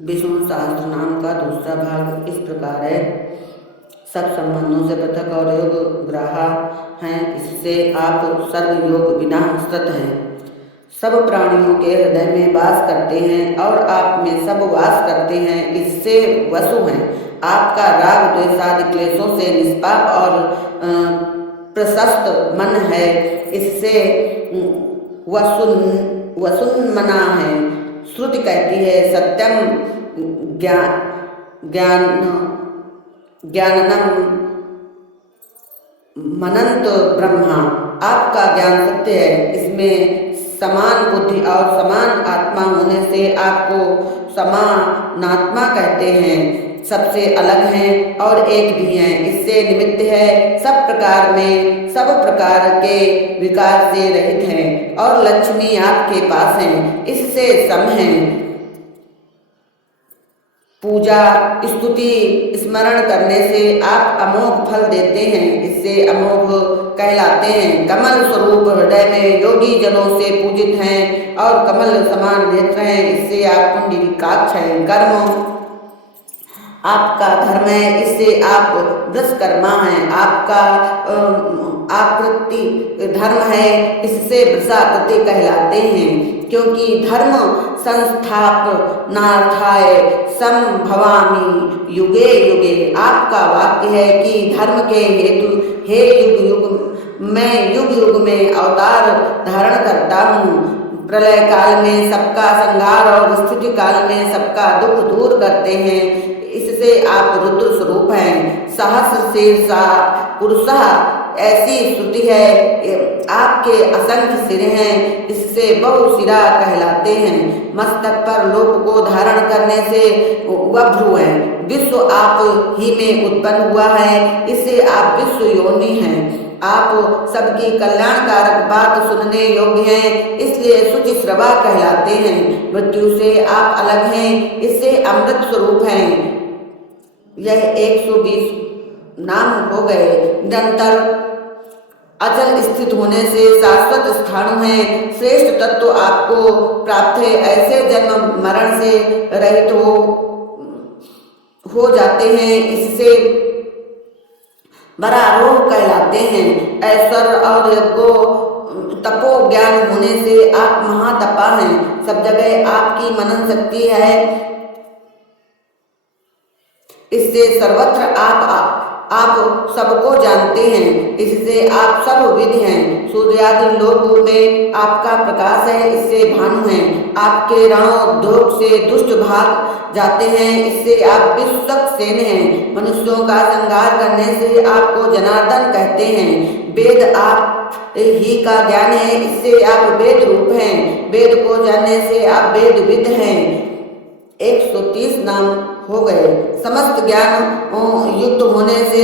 विष्णु सहस्त्र नाम का दूसरा भाग इस प्रकार है। सब संबंधों से पृथक और योग ग्राहा हैं, इससे आप सर्व योग बिना स्तत हैं। सब प्राणियों के हृदय में वास करते हैं और आप में सब वास करते हैं, इससे वसु हैं। आपका राग द्वेष आदि क्लेशों से निष्पाप और प्रशस्त मन है, इससे वसुन्मना है। श्रुति कहती है सत्यम ज्ञाननम मनंत ब्रह्मा। आपका ज्ञान सत्य है, इसमें समान बुद्धि और समान आत्मा होने से आपको समानात्मा कहते हैं। सबसे अलग हैं और एक भी हैं, इससे निमित्त है। सब प्रकार में सब प्रकार के विकार से रहित हैं और लक्ष्मी आपके पास हैं, इससे सम हैं। पूजा स्तुति स्मरण करने से आप अमोघ फल देते हैं, इससे अमोघ कहलाते हैं। कमल स्वरूप हृदय में योगी जनों से पूजित हैं और कमल समान नेत्र हैं, इससे आप पुंडरीकाक्ष हैं। कर्म आपका धर्म है, इससे आप वृषकर्मा हैं। आपका आकृति धर्म है, इससे वृषाकृति कहलाते हैं। क्योंकि धर्म संस्थापनार्थाय संभवामि युगे युगे। आपका वाक्य है कि धर्म के हेतु हे युग युग मैं युग युग में अवतार धारण करता हूँ। प्रलय काल में सबका संहार और स्थिति काल में सबका दुख दूर करते हैं, इससे आप रुद्र स्वरूप हैं। सहस्र शीर्षा पुरुषः ऐसी श्रुति है। आपके असंख्य सिर हैं, इससे बहुशिरा कहलाते हैं। मस्तक पर लोक को धारण करने से वभ्रु हैं। विश्व आप ही में उत्पन्न हुआ है, इससे आप विश्व योनि हैं। आप सबकी कल्याणकारक बात सुनने योग्य हैं, इसलिए शुचि श्रवा कहलाते हैं। मृत्यु से आप अलग हैं, इससे अमृत स्वरूप हैं। यह 120 नाम हो गए। निरंतर अचल स्थित होने से शाश्वत स्थान है। श्रेष्ठ तत्व आपको प्राप्त है, ऐसे जन्म मरण से रहित हो जाते हैं, इससे बरारोह कहलाते हैं। ऐश्वर्य और यज्ञो तपो ज्ञान होने से आप महातपा हैं। सब जगह आपकी मनन शक्ति है, इससे सर्वत्र आप सबको जानते हैं, इससे आप सर्वविद हैं। सूर्यादि लोकों में आपका प्रकाश है, इससे भानु हैं। आपके रणोद्योग से दुष्ट भाग जाते हैं, इससे आप विश्वक्सेन हैं। मनुष्यों का संहार करने से आपको जनार्दन कहते हैं। वेद आप ही का ज्ञान है, इससे आप वेद रूप हैं। वेद को जानने से आप वेदविद हैं। 130 नाम हो गए। समस्त ज्ञान युक्त होने से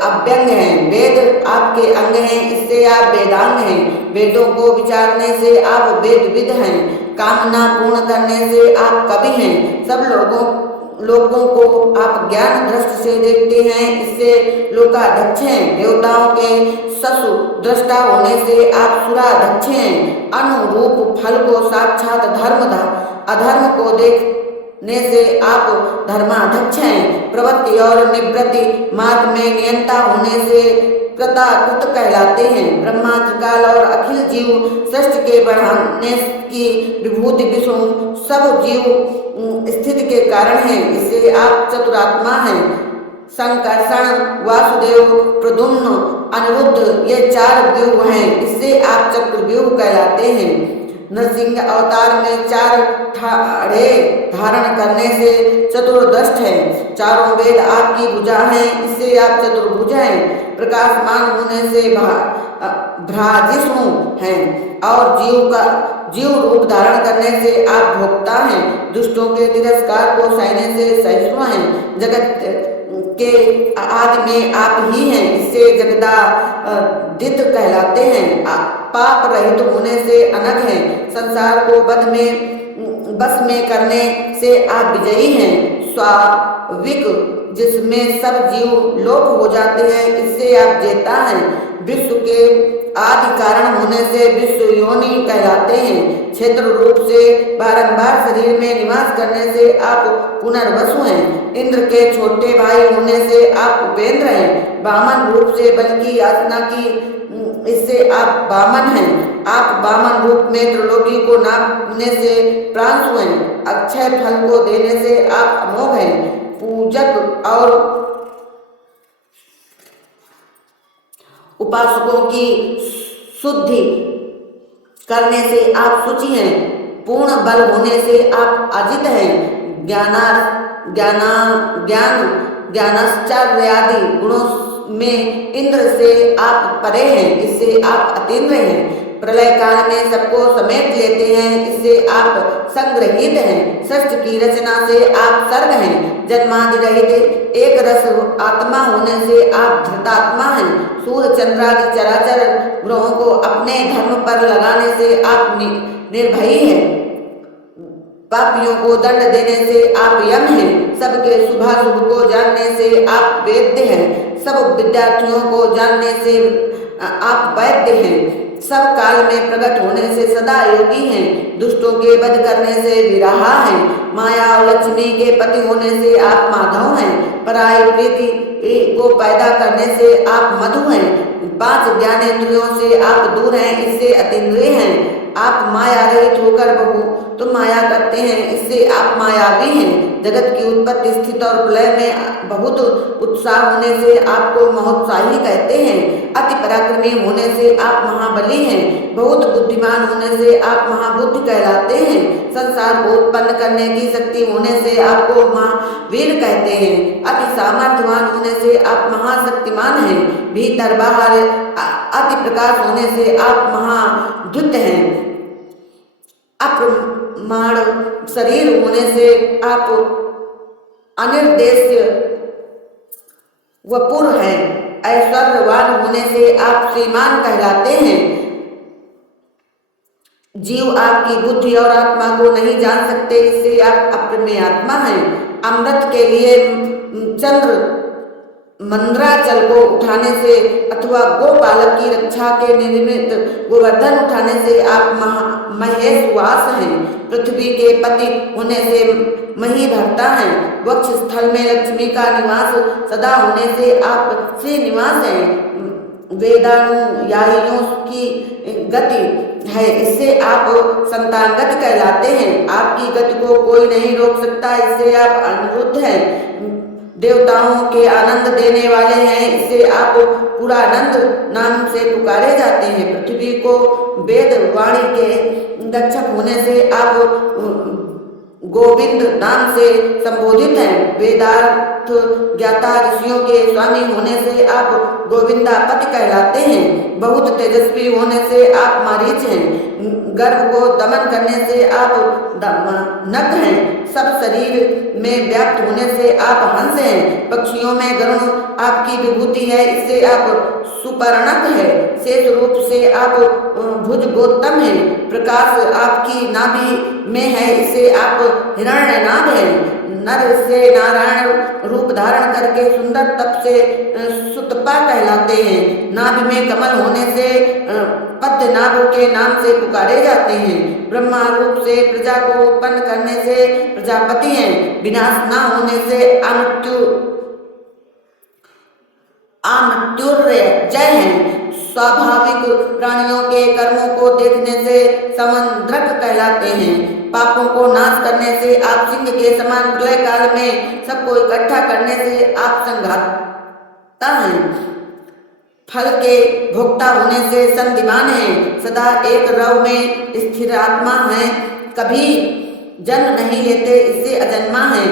अव्यंग हैं। वेद आपके अंग हैं, इससे आप वेदांग हैं। वेदों को विचारने से आप वेदविद हैं। कामना पूर्ण करने से आप कवि हैं। सब लोगों को आप ज्ञान दृष्टि से देखते हैं, इससे लोकाध्यक्ष हैं। देवताओं के ससु दृष्टा होने से आप सुराध्यक्ष हैं। अनुरूप फल को साक्षात अधर्म को देखने से आप धर्माध्यक्ष हैं। प्रवृत्ति और निवृत्ति मार्ग में नियंता होने से कृताकृत कहलाते हैं। ब्रह्मा त्रिकाल और अखिल जीव सृष्टि के बढ़ाने की विभूति विष्णु सब जीव स्थिति के कारण हैं, इससे आप चतुरात्मा हैं। संकर्षण वासुदेव प्रद्युम्न अनिरुद्ध ये 4 व्यूह हैं, इससे आप चक्रव्यूह कहलाते हैं। नरसिंह अवतार में 4 ठाड़े धारण करने से चतुर्दष्ट हैं। चारों वेद आपकी भुजा हैं, इससे आप चतुर्भुज हैं। प्रकाशमान होने से भ्राजिष्णु हैं और जीव रूप धारण करने से आप भोक्ता हैं। दुष्टों के तिरस्कार को सहने से सहिष्णु हैं। जगत के आदि में आप ही हैं, इससे जगदादित कहलाते हैं। पाप रहित होने से अनग हैं। संसार को बस में करने से आप विजयी हैं। स्वाविक जिसमें सब जीव लोप हो जाते हैं, इससे आप जेता हैं। विश्व के आदि कारण होने से विश्व योनि कहलाते हैं। क्षेत्र रूप से बारंबार शरीर में निवास करने से आप पुनर्वसु हैं। इंद्र के छोटे भाई होने से आप उपेंद्र हैं। वामन रूप से बल की याचना की, इससे आप वामन हैं। आप वामन रूप में त्रिलोकी को नापने से प्रांशु हैं। अक्षय फल को देने से आप अमोघ हैं। पूजक और उपासकों की शुद्धि करने से आप शुचि हैं। पूर्ण बल होने से आप अजित हैं। ज्ञानाश्चर्यादि गुणों में इंद्र से आप परे हैं, इससे आप अतीन्द्र हैं। प्रलय काल में सबको समेट लेते हैं, इससे आप संग्रहित हैं। सृष्टि की रचना से आप सर्ग हैं। जन्मादि रहित एक रस आत्मा होने से आप धृतात्मा हैं। सूर्य चंद्रादि चराचर ग्रहों को अपने धर्म पर लगाने से आप निर्भयी हैं। पापियों को दंड देने से आप यम हैं। सबके शुभाशुभ को जानने से आप वेद्य हैं। सब विद्यार्थियों को जानने से आप वैद्य हैं। सब काल में प्रकट होने से सदा योगी हैं। दुष्टों के वध करने से विराहा हैं। माया और लक्ष्मी के पति होने से आप माधव हैं। पराई प्रीति को पैदा करने से आप मधु हैं। 5 ज्ञानेंद्रियों से आप दूर हैं, इससे अतीन्द्रिय हैं। आप माया रहित होकर बहु तो माया करते हैं, इससे आप मायावी हैं। जगत की उत्पत्ति स्थिति और प्रलय में बहुत उत्साह होने से आपको महोत्साही कहते हैं। अति पराक्रमी होने से आप महाबली हैं। बहुत बुद्धिमान होने से आप महाबुद्धि कहलाते हैं। संसार को उत्पन्न करने की शक्ति होने से आपको महावीर कहते हैं। अति सामर्थ्यवान होने से आप महाशक्तिमान हैं। भीतर बाहर अति प्रकाश होने से आप महाधुत हैं। अप्रमाण शरीर होने से आप अनिर्देश्य वपुर हैं। ऐश्वर्यवान होने से आप श्रीमान कहलाते हैं। जीव आपकी बुद्धि और आत्मा को नहीं जान सकते, इससे आप अप्रमेय आत्मा हैं। अमृत के लिए चंद्र मंद्राचल को उठाने से अथवा गोपालक की रक्षा के निर्मित गोवर्धन उठाने से आप महेशवास हैं। पृथ्वी के पति होने से महीभर्ता हैं। वक्ष स्थल में लक्ष्मी का निवास सदा होने से आप श्रीनिवास हैं। वेदानुयायियों की गति है, इससे आप संतानगत कहलाते हैं। आपकी गति को कोई नहीं रोक सकता, इससे आप अनिरुद्ध हैं। देवताओं के आनंद देने वाले हैं, इससे आप पुरानंद नाम से पुकारे जाते हैं। पृथ्वी को वेद वाणी के रक्षक होने से आप गोविंद नाम से संबोधित हैं। वेदार्थ ज्ञाता ऋषियों के स्वामी होने से आप गोविंदापति कहलाते हैं। बहुत तेजस्वी होने से आप मारीच हैं। गर्भ को दमन करने से आप नग हैं। सब शरीर में व्याप्त होने से आप हंस हैं। पक्षियों में गरुण आपकी विभूति है, इससे आप सुपर्णक है। शेष रूप से आप भुजगोत्तम हैं। प्रकाश आपकी नाभि में है, इससे आप हिरण्यनाभ हैं। नर से नारायण रूप धारण करके सुंदर तप से सुतपा कहलाते हैं। नाभि में कमल होने से पद्मनाभ के नाम से पुकारे जाते हैं। ब्रह्मा रूप से प्रजा को उत्पन्न करने से प्रजापति हैं। विनाश न होने से अमृत्युर्जय हैं। स्वाभाविक प्राणियों के कर्मों को देखने से समंद्रक कहलाते हैं। पापों को नाश करने से आप सिंह के समान प्रलय काल में सबको इकट्ठा करने से आप संघाता हैं। फल के भोक्ता होने से संधिमान हैं। सदा एक रव में स्थिर आत्मा हैं। कभी जन्म नहीं लेते, इससे अजन्मा हैं।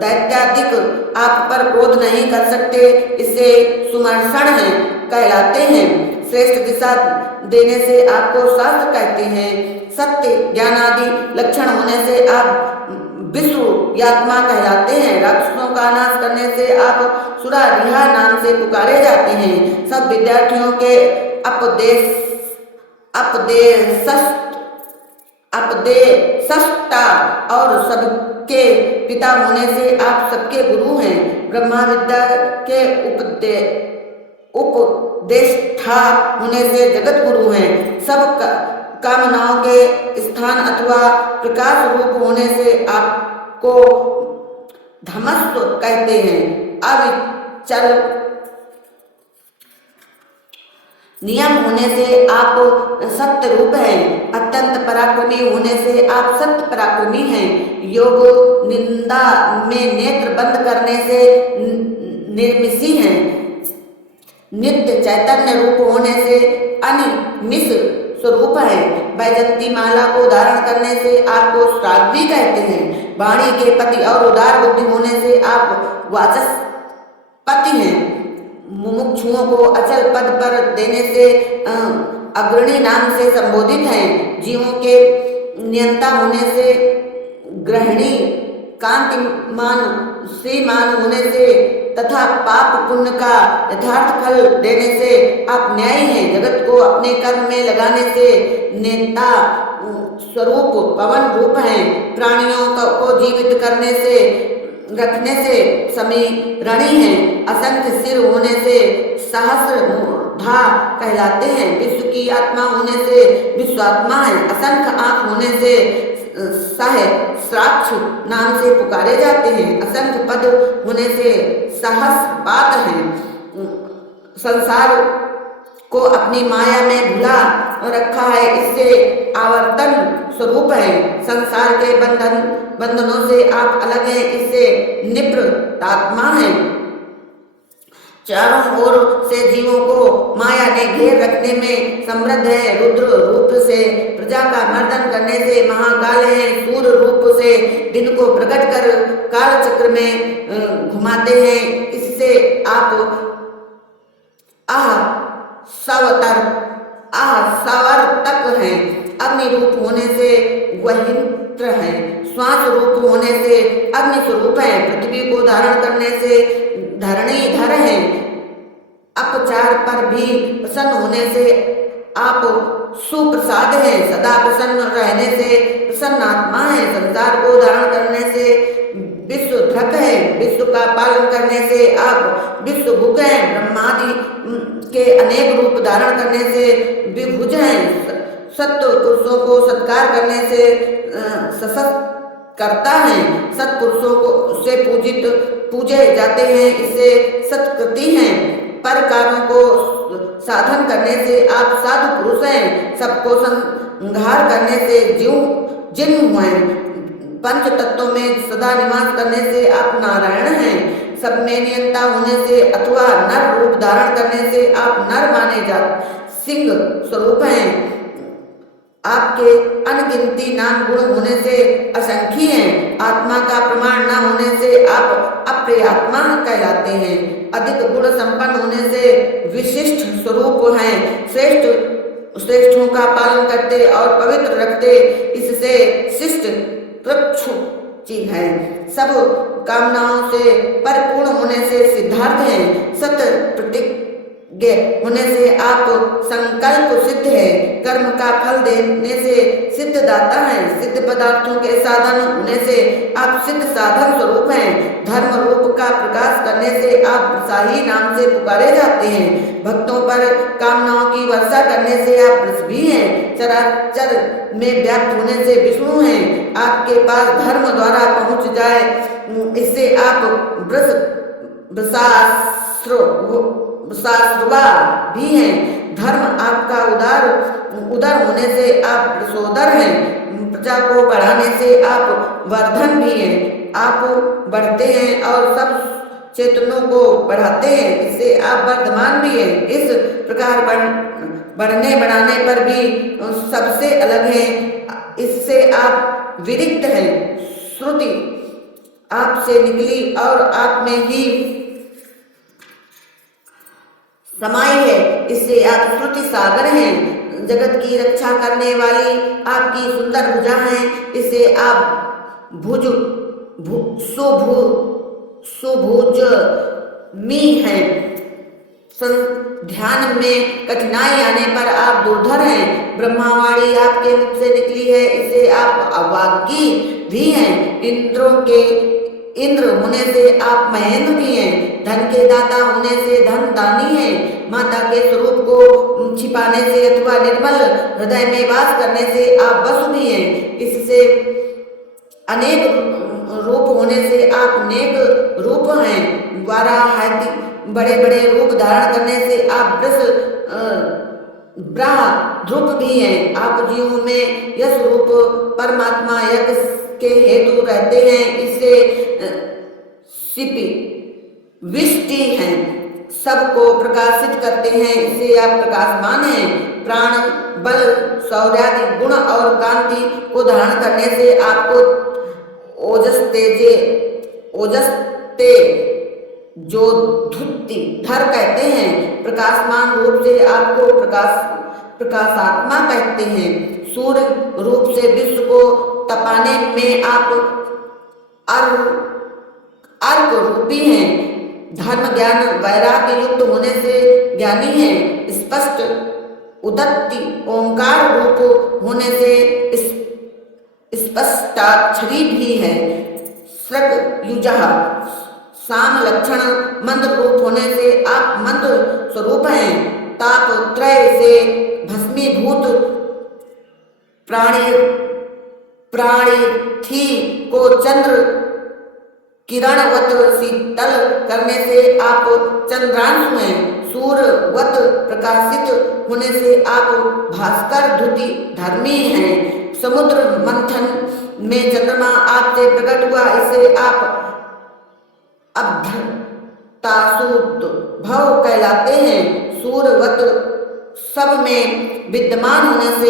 दैत्यादिक आप पर क्रोध नहीं कर सकते, इससे सुमर्षण हैं कहलाते हैं। श्रेष्ठ दिशा देने से आपको शास्त्र कहते हैं। सत्य ज्ञानादि लक्षण होने से आप विष्णु यात्मा कहलाते हैं। राक्षसों का नाश करने से आप सुरारिहा नाम से पुकारे जाते हैं। सब विद्यार्थियों के अपदेशष्टा और सबके पिता होने से आप सबके गुरु हैं। ब्रह्मा विद्या के उपदेष्टा होने से जगत गुरु हैं। सब कामनाओं के स्थान अथवा प्रकाश रूप होने से आपको धमस्व कहते हैं। अविचल नियम होने से आप सत्य रूप हैं। अत्यंत पराक्रमी होने से आप सत्य पराक्रमी हैं। योग निंदा में नेत्र बंद करने से निर्मिषी हैं। नित्य चैतन्य रूप होने से अनिमिष स्वरूप है। वैजंती माला को धारण करने से आपको श्राद्धी कहते हैं। वाणी के पति और उदार बुद्धि होने से आप वाचस्पति हैं। मुमुक्षुओं को अचल पद पर देने से अग्रणी नाम से संबोधित हैं। जीवों के नियंता होने से गृहिणी, कांतिमान श्रीमान होने से तथा पाप पुण्य का यथार्थ फल देने से आप न्यायी हैं। जगत को अपने कर्म में लगाने से नेता स्वरूप पवन रूप हैं। प्राणियों को जीवित करने से रखने से समीरणी हैं। असंख्य सिर होने से सहस्र मूर्धा कहलाते हैं। विश्व की आत्मा होने से विश्वात्मा है। असंख्य आंख होने से सहस्राक्ष नाम से पुकारे जाते हैं। असंख्य पद होने से सहस्रपाद हैं। संसार को अपनी माया में भुला रखा है, इससे आवर्तन स्वरूप है। संसार के बंधनों से आप अलग हैं, इससे निवृत्तात्मा हैं। चारों ओर से जीवों को माया ने घेर रखने में समृद्ध है। रुद्र रूप से प्रजा का मर्दन करने से महाकाल है। सूर्य रूप से दिन को प्रकट कर काल चक्र में घुमाते हैं, इससे आप सवर्तक हैं। अग्नि रूप होने से वहिंत्र हैं। श्वास रूप होने से अग्नि स्वरूप है। पृथ्वी को धारण करने से धरणीधर हैं। अपचार पर भी प्रसन्न होने से आप सुप्रसाद हैं। सदा प्रसन्न रहने से प्रसन्न आत्मा है। संसार को धारण करने से विश्व ध्रक है। विश्व का पालन करने से आप विश्व भुग हैं। ब्रह्मादि के अनेक रूप धारण करने से विभुज हैं। सत्य पुरुषों को सत्कार करने से सशक्त करता है। सत्पुरुषों को से पूजे जाते हैं, इससे सत्कृति हैं। पर कार्यों को साधन करने से आप साधु पुरुष हैं। सबको संहार करने से जिन हुए। पंच तत्वों में सदा निवास करने से आप नारायण हैं। सब में नियंता होने से अथवा नर रूप धारण करने से आप नर माने जाते सिंह स्वरूप हैं। आपके अनगिनती नाम गुण होने से असंख्य हैं। आत्मा का प्रमाण न होने से आप अप्रियात्मा कहलाते हैं। अधिक गुण संपन्न होने से विशिष्ट स्वरूप हैं। श्रेष्ठों का पालन करते और पवित्र रखते, इससे शिष्ट प्रक्षुचि है। सब कामनाओं से परिपूर्ण होने से सिद्धार्थ हैं। सत्य प्रतिज्ञ होने से आप संकल्प सिद्ध है। कर्म का फल देने से सिद्ध दाता है। सिद्ध पदार्थों के साधन होने से आप सिद्ध साधन स्वरूप हैं। धर्म रूप का प्रकाश करने से आप शाही नाम से पुकारे जाते हैं। भक्तों पर कामनाओं की वर्षा करने से आप वृषभी हैं। चराचर में व्याप्त होने से विष्णु हैं। आपके पास धर्म द्वारा पहुंच जाए, इससे आप वृषाश्रवा भी हैं। धर्म आपका उदर होने से आप वृषोदर हैं। प्रजा को बढ़ाने से आप वर्धन भी हैं। आप बढ़ते हैं और सब चेतनों को बढ़ाते हैं, इससे आप वर्धमान भी हैं। इस प्रकार बढ़ने बढ़ाने पर भी सबसे अलग हैं, इससे आप विरिक्त हैं। श्रुति आपसे निकली और आप में ही समाई है, इससे आप श्रुति सागर हैं। जगत की रक्षा करने वाली आपकी सुंदर भुजा हैं, इससे आप सुभुज मी हैं। ध्यान में कठिनाई आने पर आप दुर्धर हैं। ब्रह्मावाणी आपके मुख से निकली है, इससे आप अवाग्गी भी हैं। इंद्रों के इंद्र होने से आप महेंद्र भी हैं। धन के दाता होने से धन दानी हैं। माता के स्वरूप को छिपाने से अथवा निर्मल हृदय में वास करने से आप वसु भी हैं। इससे अनेक रूप होने से आप नेक रूप हैं। द्वारा बड़े बड़े रूप धारण करने से आप ध्रुव भी हैं। आप जीवों में यश रूप परमात्मा यज्ञ के हेतु रहते हैं। इससे सिपि विष्टि हैं, सबको प्रकाशित करते हैं। इससे आप प्रकाशमान हैं। प्राण बल शौर्यादि गुण और कांति को धारण करने से आपको ओजस्ते जो धुत्ति धर कहते हैं। प्रकाशमान रूप से आपको प्रकाशात्मा कहते हैं। सूर्य रूप से विश्व को तपाने में आप अर्क रूपी हैं। धर्म ज्ञान वैराग्य युक्त होने से ज्ञानी हैं। स्पष्ट उदत्ति ओंकार रूप होने से स्पष्टाक्षरी भी है। सृग युजः साम लक्षण मंद रूप होने से आप मंद स्वरूप हैं। ताप त्रय से भस्मीभूत प्राणी को चंद्र किरणवत शीतल करने से आप चंद्रांशु हैं। सूर्यवत प्रकाशित होने से आप भास्कर धुति धर्मी हैं। समुद्र मंथन में चंद्रमा आपसे प्रकट हुआ, इससे आप भव कहलाते हैं। सूर्यवत सब में विद्यमान होने से